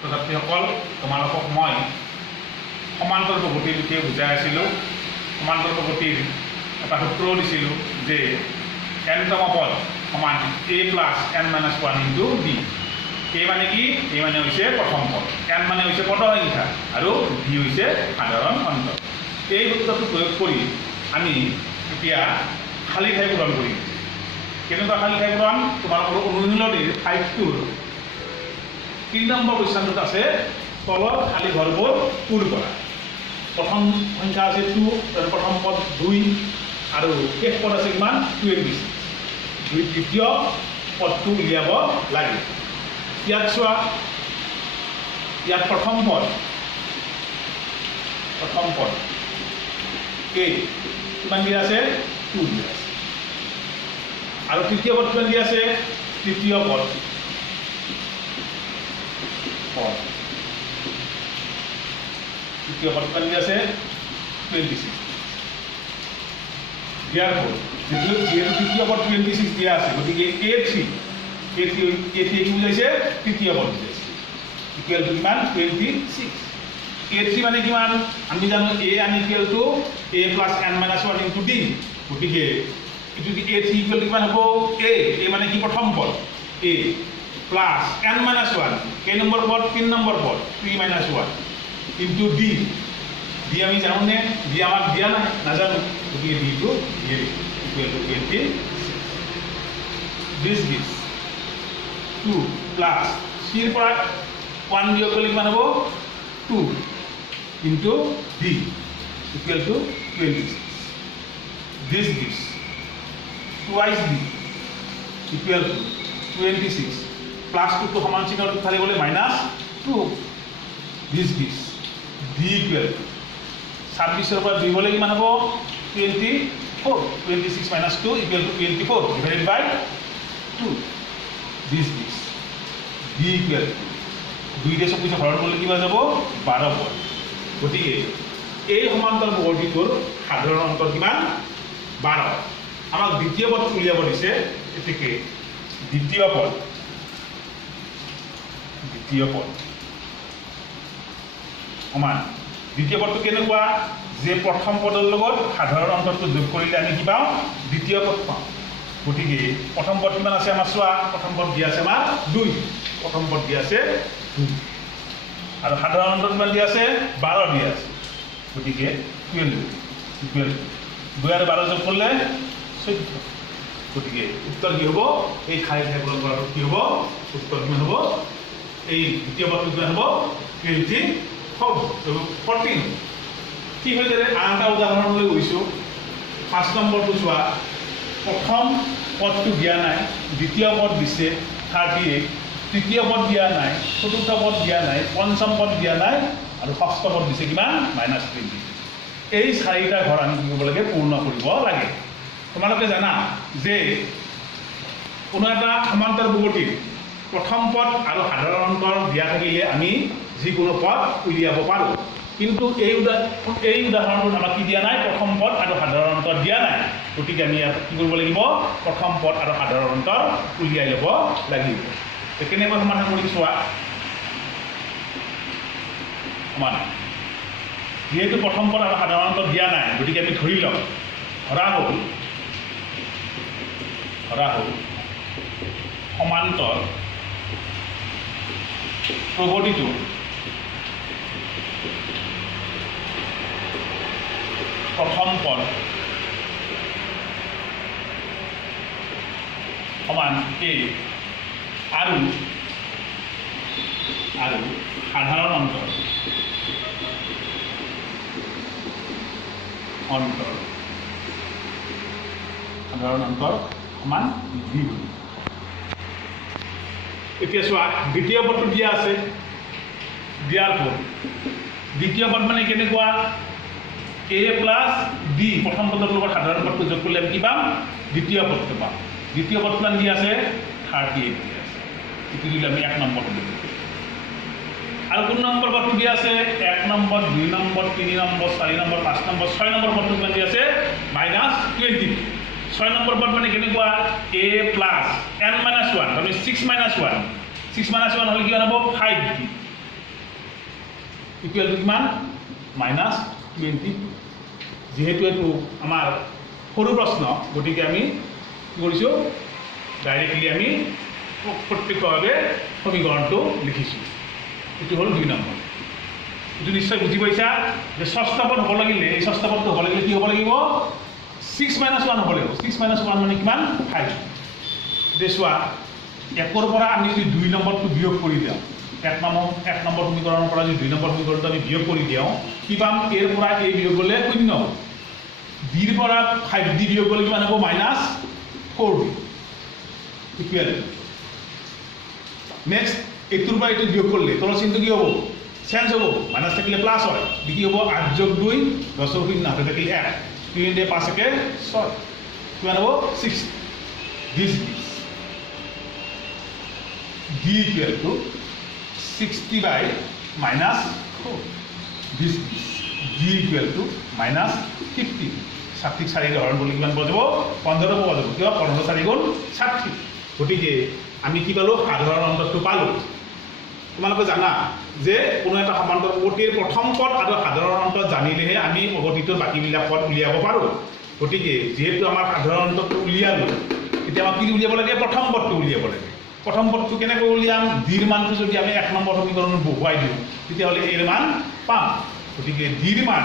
ছাত্ৰীসকল তোমালোকক মই সমান্তৰ প্ৰগতিৰ বিষয়ে বুজাই আছিলোঁ। সমান্তৰ প্ৰগতিৰ এটা সূত্ৰও দিছিলোঁ যে nতম পদ সমান a plus n minus 1 into b। a মানে কি? a মানে হৈছে প্ৰথম পদ, n মানে হৈছে পদসংখ্যা আৰু b হৈছে সাধাৰণ অন্ত। এই সূত্ৰটো প্ৰয়োগ কৰি আমি এতিয়া খালী ঠাই পূৰণ কৰিম। কেনেকুৱা খালী ঠাই পূৰণ? তোমালোকৰ অনুশীলনীৰ 5টোৰ 3 নম্বৰ কুৱেশ্যনটোত আছে তলৰ খালী ঘৰবোৰ পূৰ কৰা। প্ৰথম সংখ্যা আছে 2, প্ৰথম পদ 2 আৰু শেষ পদ আছে কিমান? 26। দ্বিতীয় পদটো উলিয়াব লাগে। ইয়াত চোৱা, ইয়াত প্ৰথম পদ a কিমান দিয়া আছে? 2 দিয়া আছে। আৰু তৃতীয় পদ কিমান দিয়া আছে? তৃতীয় পদ তৃতীয় পদ কিমান দিয়া আছে? 26। দিয়াৰ পর যেহেতু তৃতীয় পদ 26 দিয়া আছে, গতিকে a3 কি বুঝাইছে? তৃতীয় পদ বুঝাইছে। ইকুয়াল টু কিমান? 26। a3 মানে কিমান? আমি জানো a আন equal to a plus n minus 1 into d। গতিকে এটো কি a3 ইকুয়াল টু কিমান হ'ব? a মানে কি? প্ৰথম পদ a প্লাস n মাইনাস 1 কেই নম্বৰ পদ? 3 নম্বৰ পদ 3 মাইনাস 1 ইনটু d। d আমি জানো নে? d আমাক দিয়া নাই, নাজানো। গতিকে d to a equal to 26। this gives 2 plus c এর পৰা 1 বিয়োগ কৰিলে কিমান হ'ব? 2 into d equal to 26। this gives twice d equal to 26 plus 2 টো সমান চিহ্ন ফালে গ'লে minus 2। this gives d equal to 26 এর পৰা 2 গ'লে কিমান হ'ব? 24। 26 minus 2 equal to 24 divided by 2। this gives d equal to 2 দিয়ে সব কিছু হৰণ কৰিলে কিবা যাব? 12 পদ। গতিকে এই সমান্তৰ বৰ্গটোৰ সাধাৰণ অন্ত কিমান? 12। আমাক দ্বিতীয় পদ উলিয়াব দিছে। এতিকে দ্বিতীয় পদ সমান দ্বিতীয় পদটো কেনেকুৱা? যে প্ৰথম পদৰ লগত সাধাৰণ অন্তৰটো যোগ কৰিলে আমি কি পাওঁ? দ্বিতীয় পদ পাওঁ। গতিকে প্ৰথম পদ কিমান আছে আমাৰ? চোৱা, প্ৰথম পদ দিয়া আছে আমাৰ 2। প্ৰথম পদ দিয়া আছে 2 আৰু সাধাৰণ অন্তৰ কিমান দিয়া আছে? 12 দিয়া আছে। গতিকে 12 ইকুয়াল 2 আৰু 12 যোগ কৰিলে 14। গতিকে উত্তৰ কি হ'ব? এই খালী ঠাই পূৰণ কৰাটো কি হ'ব? উত্তৰ কিমান হ'ব? এই দ্বিতীয় পদটো কিমান হ'ব? 14। ঠিক হৈ যায়। আন এটা উদাহৰণলৈ গৈছোঁ। 5 নম্বৰটো চোৱা, প্ৰথম পদটো দিয়া নাই, দ্বিতীয় পদ দিছে 38, তৃতীয় পদ দিয়া নাই, চতুৰ্থ পদ দিয়া নাই, পঞ্চম পদ দিয়া নাই আৰু ষষ্ঠ পদ দিছে কিমান? -20। এই চাৰিটা ঘৰ আমি কি কৰিব লাগে? পূৰ্ণ কৰিব লাগে। তোমালোকে জানা যে কোনো এটা সমান্তৰ বহুটিৰ প্ৰথম পদ আৰু সাধাৰণ অন্তৰ দিয়া থাকিলে আমি যিকোনো পদ উলিয়াব পাৰোঁ। কিন্তু এই উদাহৰণটোত আমাক কি দিয়া নাই? প্ৰথম পদ আৰু সাধাৰণ অন্তৰ দিয়া নাই। গতিকে আমি ইয়াত কি কৰিব লাগিব? প্ৰথম পদ আৰু সাধাৰণ অন্তৰ উলিয়াই ল'ব লাগিব। কেনেকৈ সমাধান কৰি চোৱা। সমাধান যেহেতু প্ৰথম পদ আৰু সাধাৰণ অন্তৰ দিয়া নাই, গতিকে আমি ধৰি লওঁ ধৰা হ'ল সমান্তৰ প্ৰগতিটো প্ৰথম পদ সমান a আৰু সাধাৰণ অন্তৰ সমান b। এতিয়া চোৱা, দ্বিতীয় পদটো দিয়া আছে। দিয়াৰ পদ দ্বিতীয় পদ মানে কেনেকুৱা? a প্লাস d প্ৰথম পদৰ লগত সাধাৰণ পদটো যোগ কৰিলে আমি কি পাম? দ্বিতীয় পদটো পাম। দ্বিতীয় পদ কিমান দিয়া আছে? 38 দিয়া আছে। এইটো দিলে আমি 1 নম্বৰ পদ। আৰু কোন নম্বৰ পদটো দিয়া আছে? 1 number, 2 number, 3 number, 4 number, 5 number, 6 number পদটো কিমান দিয়া আছে? -20। 6 নম্বৰ পদ মানে কেনেকুৱা? a প্লাস n মাইনাস 1 মানে 6 মাইনাস 1 6 মাইনাস 1 হলে কি হ'ব? 5d। ইকুৱেল টু কিমান -20 যেহেতু এইটো আমাৰ সৰু প্ৰশ্ন গতিকে আমি কি কৰিছোঁ ডাইৰেক্টলি আমি প্ৰত্যক্ষভাৱে সমীকৰণটো লিখিছোঁ এইটো হ'ল 2 নম্বৰ এইটো নিশ্চয় বুজি পাইছা যে ষষ্ঠ পদ হ'ব লাগিলে এই ষষ্ঠ পদটো হ'ব লাগিলে কি হ'ব লাগিব 6 - 1 হ'ব লাগিব 6 - 1 মানে কিমান 5 দেখুৱা একৰ পৰা আমি যদি 2 নম্বৰটো বিয়োগ কৰি দিওঁ এক নম্বৰ সমীকৰণৰ পৰা যদি 2 নম্বৰ সমীকৰণটো আমি বিয়োগ কৰি দিওঁ কি পাম এৰ পৰা a বিয়োগ গ'লে 0 b ৰ পৰা 5d বিয়োগ গ'লে কিমান হ'ব -4d ইকুৱেল নেক্সট এইটোৰ পৰা এইটো বিয়োগ কৰিলে তলৰ চিহ্নটো কি হ'ব চেঞ্জ হ'ব মাইনাছ থাকিলে প্লাছ হয় কি হ'ব 8 + 2 10 ৰ 0 হাতে থাকিলে 1 3 দিয়ে 5 একে 6 কিমান হ'ব 6 this d equal to 60/-4 this d equal to -50 60 4 হৰণ কৰিলে কিমান পোৱা যাব 15 পোৱা যাব কিয় 15 4 গুণ 60 গতিকে আমি কি পালো সাধাৰণ অন্তৰটো পালো তোমালোকে জানা যে কোনো এটা সমান্তৰাল অগতিৰ প্ৰথম পদ আৰু সাধাৰণ অন্তৰ জানিলেহে আমি অগতিটোৰ বাকিবিলাক পদ উলিয়াব পাৰো গতিকে যেহেতু আমাৰ সাধাৰণ অন্তৰটো উলিয়ালো এতিয়া আমাক কি উলিয়াব লাগে প্ৰথম পদটো উলিয়াব লাগে প্ৰথম পদটো কেনেকৈ উলিয়াম ডিৰ মানটো যদি আমি 1 নম্বৰ সমীকৰণত বহুৱাই দিওঁ তেতিয়াহ'লে এৰ মান পাম গতিকে ডিৰ মান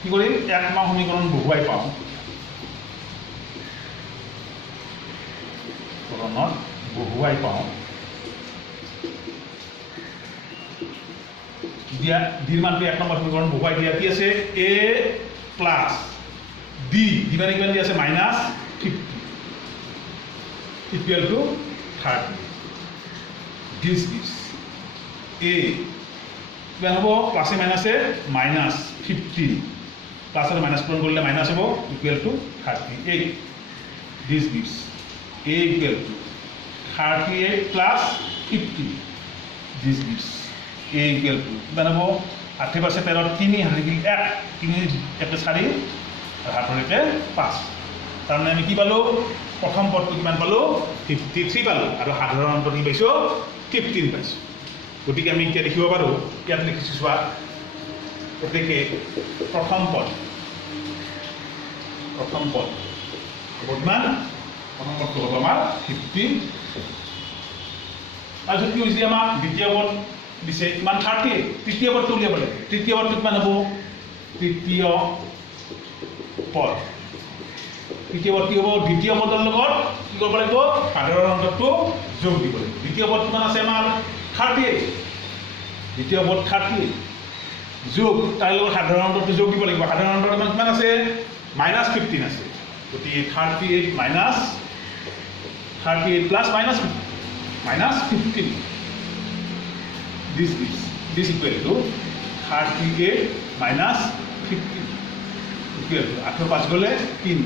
কি কৰিম 1 নং সমীকৰণ বহুৱাই পাওঁ বহুৱাই পাওঁ দিয়া ডিৰ মানটো 1 নম্বৰ সমীকৰণ বহুৱাই দিয়া কি আছে a প্লাছ d মানে কিমান দি আছে -50 equal to 30 this is a কিমান হ'ব প্লাছে মাইনাছে -50 প্লাছ আৰু মাইনাছ পূৰণ কৰিলে মাইনাছ হ'ব equal to 38 this gives a equal to 38 plus 50 this gives a equal to কিমান হ'ব 8 + 13 3 হাতে 1 3 একে 4 হাতৰে 5 তাৰমানে আমি কি পালো প্ৰথম পদটো কিমান পালো 53 পালো আৰু সাধাৰণ অন্তৰ কি পাইছো 15 পাইছো গতিকে আমি এতিয়া দেখিব পাৰো ইয়াত লিখিছো চোৱা এতেকে প্ৰথম পদ বৰ্তমান প্ৰথম পদটো হ'ব আমাৰ 15 আৰু কি হৈছে আমাৰ দ্বিতীয় পদ দিছে কিমান 30 তৃতীয় পদটো উলিয়াব লাগে তৃতীয় পদটো কিমান হ'ব তৃতীয় পদ কি হ'ব দ্বিতীয় পদৰ লগত কি কৰিব লাগিব সাধাৰণ অন্তৰটো যোগ দিব লাগিব দ্বিতীয় পদ কিমান আছে আমাৰ 38 দ্বিতীয় পদ 38 যোগ তাৰ লগত সাধাৰণ অন্তৰটো যোগ দিব লাগিব সাধাৰণ অন্তৰ কিমান আছে -15 আছে গতিকে 38 plus -15 this equal to 38 minus 15 equal to 8 5 গলে 3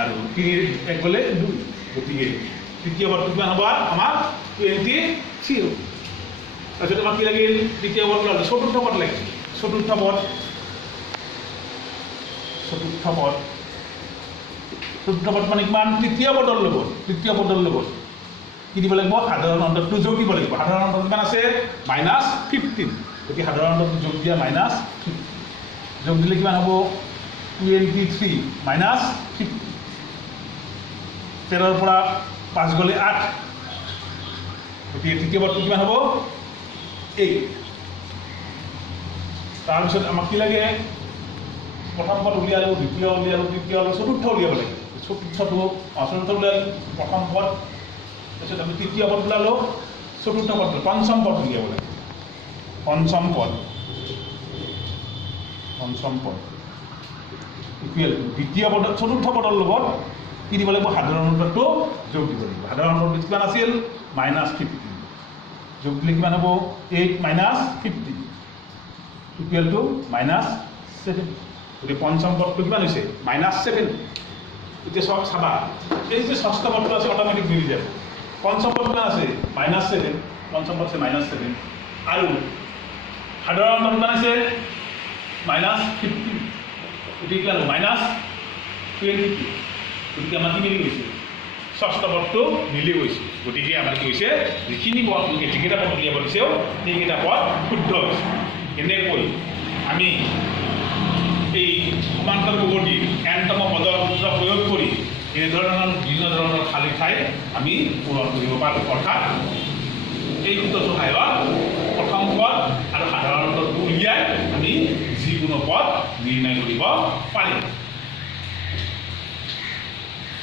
আৰু 3 1 গলে 2 গতিকে তৃতীয় পদটো কিমান হ'ব আমাৰ 23 তাৰপিছত আমাক কি লাগিল তৃতীয় পদ ল'লে চতুৰ্থ পদ লাগিল চতুৰ্থ পদ মানে কিমান তৃতীয় পদৰ লগত কি দিব লাগিব সাধাৰণ অন্তৰটো যোগ দিব লাগিব সাধাৰণ অন্তৰ কিমান আছে -15 গতিকে সাধাৰণ অন্তৰটো যোগ দিয়া -15 যোগ দিলে কিমান হ'ব 23 -50 13 ৰ পৰা 5 গলে 8 গতিকে তৃতীয় পদটো কিমান হ'ব 8 তাৰপিছত আমাক কি লাগে প্ৰথম পদ উলিয়ালো দ্বিতীয় উলিয়ালো তৃতীয় চতুৰ্থ উলিয়াব লাগে চতুৰ্থ উলিয়ালো প্ৰথম পদ তাৰপিছত আমি তৃতীয় পদ ওলালো চতুৰ্থ পদ পঞ্চম পদ উলিয়াব লাগে পঞ্চম পদ ইকুৱেল টু দ্বিতীয় পদ চতুৰ্থ পদৰ লগত কি দিব লাগিব সাধাৰণ অন্তৰটো যোগ দিব লাগিব সাধাৰণ অন্তৰটো কিমান আছিল -15 যোগ দিলে কিমান হ'ব 8 - 50 ইকুৱেল টু -7 গতিকে পঞ্চম পদটো কিমান হৈছে -7 এতিয়া সব চাবা এই যে ষষ্ঠ পদটো আছে অটোমেটিক মিলি যাব পঞ্চম পদ কিমান আছে -7 পঞ্চম পদ আছে -7 আৰু সাধাৰণ অন্তৰ কিমান আছে -50 গতিকে কিমান -22 গতিকে আমাৰ কি মিলি গৈছে ষষ্ঠ পদটো মিলি গৈছে গতিকে আমাৰ কি হৈছে যিখিনি পদ যিকেইটা পদ উলিয়াব দিছেও সেইকেইটা পদ শুদ্ধ হৈছে এনেকৈ আমি এই সমান্তর বহুপদীৰ nতম পদৰ সূত্ৰ প্ৰয়োগ কৰি এনেধৰণৰ বিভিন্ন ধৰণৰ খালী ঠাই আমি পূৰণ কৰিব পাৰোঁ অৰ্থাৎ এই সূত্ৰটোৰ সহায়ত প্ৰথম পদ আৰু সাধাৰণ পদটো উলিয়াই আমি যিকোনো পদ নিৰ্ণয় কৰিব পাৰিম।